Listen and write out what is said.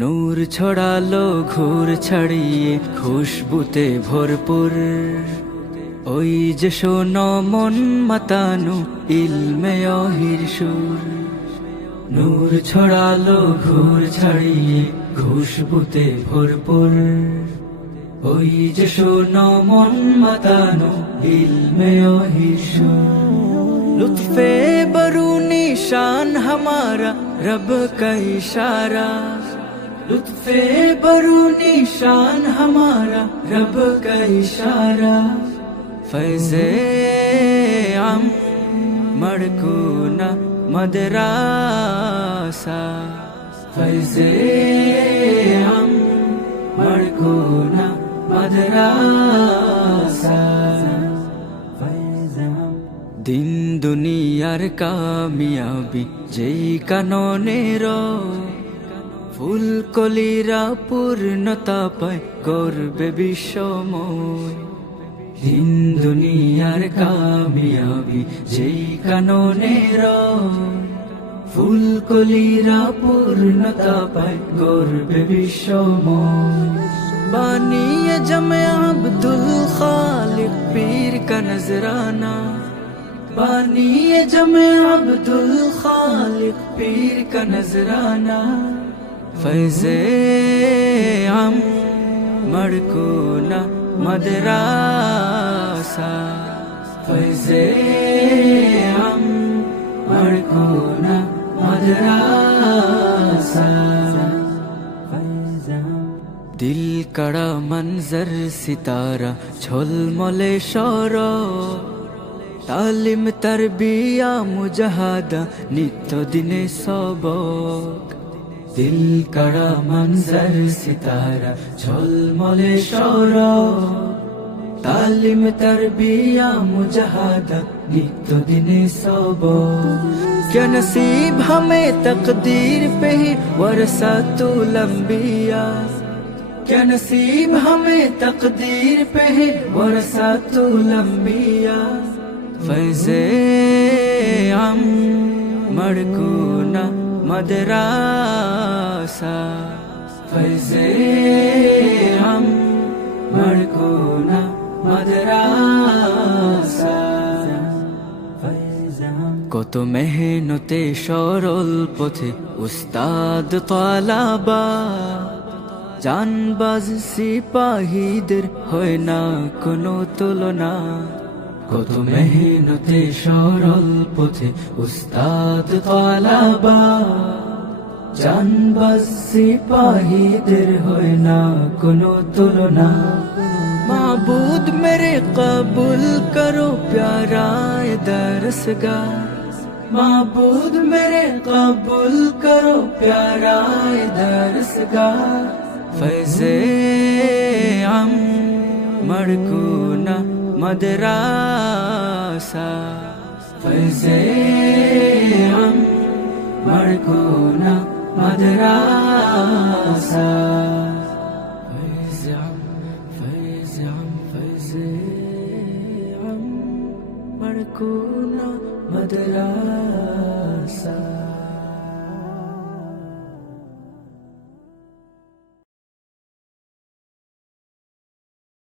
নূর ছড়ালো ঘুর ছাড়িয়ে খুশবুতে ভরপুর, ওই যে শোনো মন মাতানো ইলমে অহির সুর। নূর ছড়ালো ঘুর ছাড়িয়ে খুশবুতে ভরপুর, ওই যে শোনো মন মাতানো ইলমে অহির সুর। लुत्फे बरूनी शान हमारा रब का इशारा, लुत्फे बरूनी शान हमारा रब का इशारा। फैज़े आम मड़कूना मदरासा, फैज़े आम मड़कूना मदरासा। দিন দুনিয়ার কামিয়াবি যেই কাননের, ফুল কলিরা পূর্ণতা পায় গর্বে বিশ্বময়। দিন দুনিয়ার কামিয়াবি যেই কাননের, ফুল কলিরা পূর্ণতা পায় গর্বে বিশ্বময়। বানিয়ে জমে আব্দুল খালিক পীর কা নজরানা, बानिए जमे अब्दुल खालिक पीर का नजराना। फैज़े आम मड़कूना मदरासा, फैज़े आम मड़कूना मदरासा। दिल कड़ा मंजर सितारा झोलमले शौरो, तालिम तरबिया मुजाहादा नित्य दिने सबक। दिल कड़ा मंजर सितारा झलमले शौरक, तालिम तरबिया मुजाहादा नित्य दिने सबक। क्या नसीब हमें तकदीर पे ही वरसातुल अंबिया, क्या नसीब हमें तकदीर पे ही वरसातुल अंबिया। फैज़े आम मड़कूना मदरासा, फैज़े आम मड़कूना मदरासा। কত মেহনতে সরল পথে উস্তাদ তালাবা, জানবাজ সিপাহীদের হয় না কোনো তুলনা। কত মেহনতে সরল পথে উস্তাদ তালাবা, জানবাজ সিপাহীদের হয় না কোনো তুলনা। মাবুদ মেরে কবুল করো প্यारा दरसगाह, माबूद मेरे कबूल करो प्यारा दरसगाह। फैज़े आम मड़कूना मदरासा, फैज़े आम मड़कूना मदरासा। फैज़े आम फैज़े आम फैज़े आम मड़कूना मदरासा।